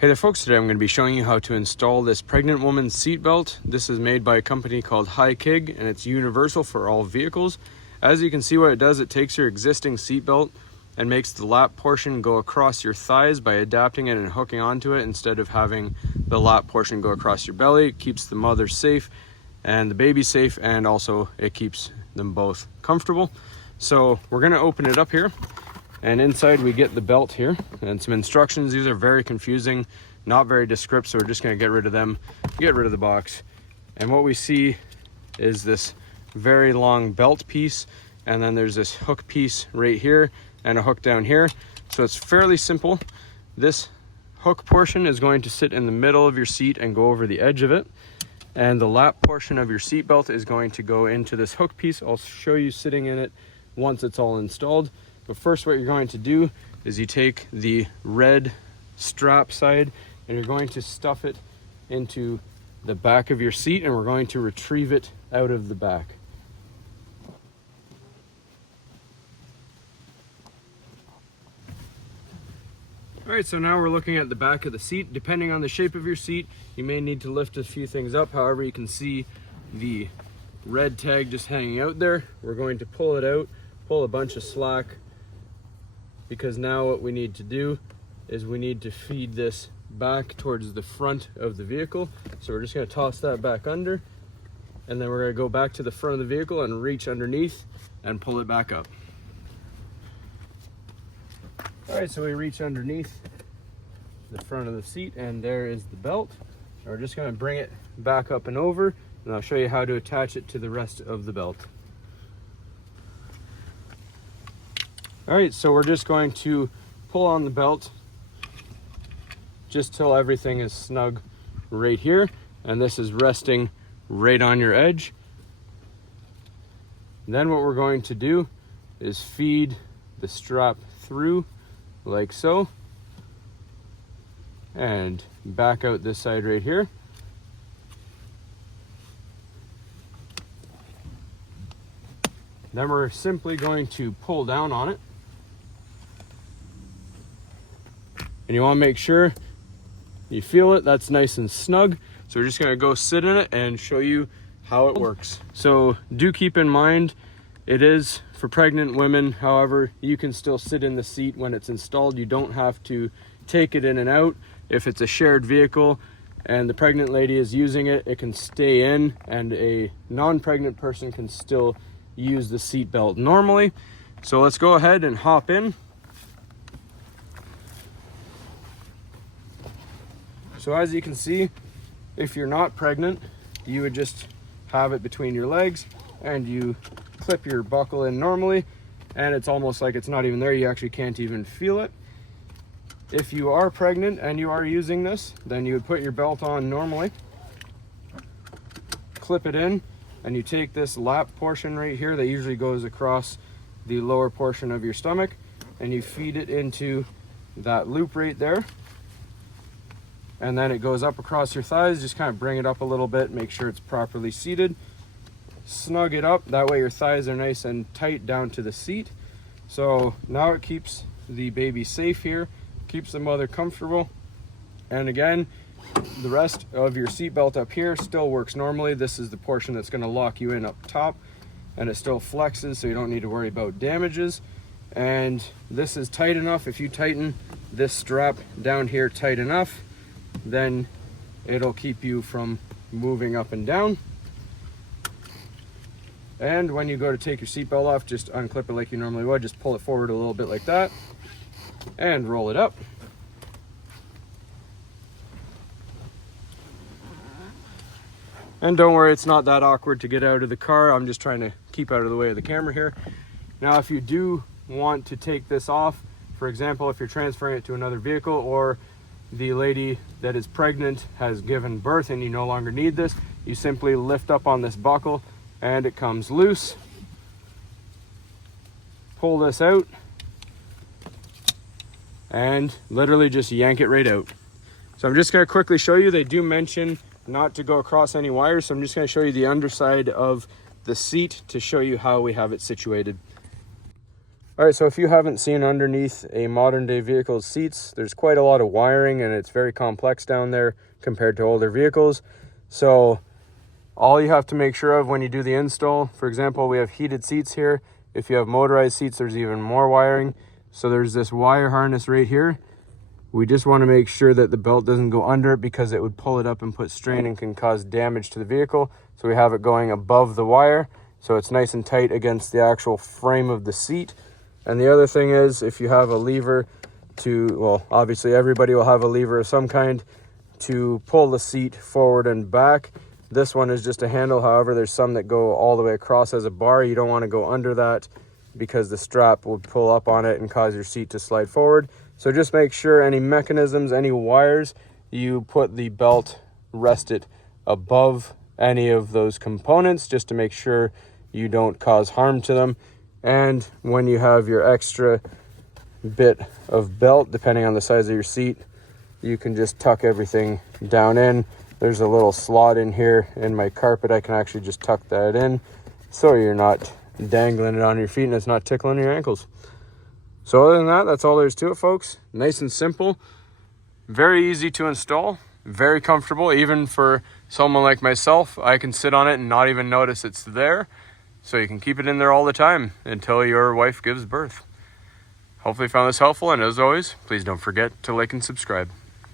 Hey there folks, today I'm going to be showing you how to install this pregnant woman's seatbelt. This is made by a company called Hikig and it's universal for all vehicles. As you can see what it does, it takes your existing seatbelt and makes the lap portion go across your thighs by adapting it and hooking onto it instead of having the lap portion go across your belly. It keeps the mother safe and the baby safe, and also it keeps them both comfortable. So we're going to open it up here. And inside we get the belt here and some instructions. These are very confusing, not very descriptive, so we're just going to get rid of them, get rid of the box. And what we see is this very long belt piece, and then there's this hook piece right here and a hook down here. So it's fairly simple. This hook portion is going to sit in the middle of your seat and go over the edge of it. And the lap portion of your seat belt is going to go into this hook piece. I'll show you sitting in it once it's all installed. But first what you're going to do is you take the red strap side and you're going to stuff it into the back of your seat, and we're going to retrieve it out of the back. All right, so now we're looking at the back of the seat. Depending on the shape of your seat, you may need to lift a few things up. However, you can see the red tag just hanging out there. We're going to pull it out, pull a bunch of slack, because now what we need to do is we need to feed this back towards the front of the vehicle. So we're just going to toss that back under, and then we're going to go back to the front of the vehicle and reach underneath and pull it back up. All right, so we reach underneath the front of the seat and there is the belt. And we're just going to bring it back up and over, and I'll show you how to attach it to the rest of the belt. All right, so we're just going to pull on the belt just till everything is snug right here, and this is resting right on your edge. And then what we're going to do is feed the strap through like so, and back out this side right here. Then we're simply going to pull down on it. And you want to make sure you feel it, that's nice and snug. So we're just going to go sit in it and show you how it works. So do keep in mind, it is for pregnant women. However, you can still sit in the seat when it's installed. You don't have to take it in and out. If it's a shared vehicle and the pregnant lady is using it, it can stay in, and a non-pregnant person can still use the seat belt normally. So let's go ahead and hop in. So as you can see, if you're not pregnant, you would just have it between your legs and you clip your buckle in normally, and it's almost like it's not even there. You actually can't even feel it. If you are pregnant and you are using this, then you would put your belt on normally, clip it in, and you take this lap portion right here that usually goes across the lower portion of your stomach, and you feed it into that loop right there. And then it goes up across your thighs. Just kind of bring it up a little bit, make sure it's properly seated. Snug it up, that way your thighs are nice and tight down to the seat. So now it keeps the baby safe here, keeps the mother comfortable. And again, the rest of your seatbelt up here still works normally. This is the portion that's going to lock you in up top, and it still flexes, so you don't need to worry about damages. And this is tight enough. If you tighten this strap down here tight enough, then it'll keep you from moving up and down. And when you go to take your seatbelt off, just unclip it like you normally would. Just pull it forward a little bit like that and roll it up. And don't worry, it's not that awkward to get out of the car. I'm just trying to keep out of the way of the camera here. Now, if you do want to take this off, for example, if you're transferring it to another vehicle, or the lady that is pregnant has given birth and you no longer need this, you simply lift up on this buckle and it comes loose. Pull this out and literally just yank it right out. So I'm just going to quickly show you. They do mention not to go across any wires, so I'm just going to show you the underside of the seat to show you how we have it situated. All right, so if you haven't seen underneath a modern day vehicle's seats, there's quite a lot of wiring and it's very complex down there compared to older vehicles. So all you have to make sure of when you do the install, for example, we have heated seats here. If you have motorized seats, there's even more wiring. So there's this wire harness right here. We just want to make sure that the belt doesn't go under it because it would pull it up and put strain and can cause damage to the vehicle. So we have it going above the wire, so it's nice and tight against the actual frame of the seat. And the other thing is, if you have a lever well, obviously everybody will have a lever of some kind to pull the seat forward and back. This one is just a handle. However, there's some that go all the way across as a bar. You don't want to go under that because the strap will pull up on it and cause your seat to slide forward. So just make sure any mechanisms, any wires, you put the belt rested above any of those components just to make sure you don't cause harm to them. And when you have your extra bit of belt, depending on the size of your seat, you can just tuck everything down in. There's a little slot in here in my carpet. I can actually just tuck that in so you're not dangling it on your feet and it's not tickling your ankles. So other than that, that's all there is to it, folks. Nice and simple, very easy to install, very comfortable. Even for someone like myself, I can sit on it and not even notice it's there. So you can keep it in there all the time until your wife gives birth. Hopefully you found this helpful, and as always, please don't forget to like and subscribe.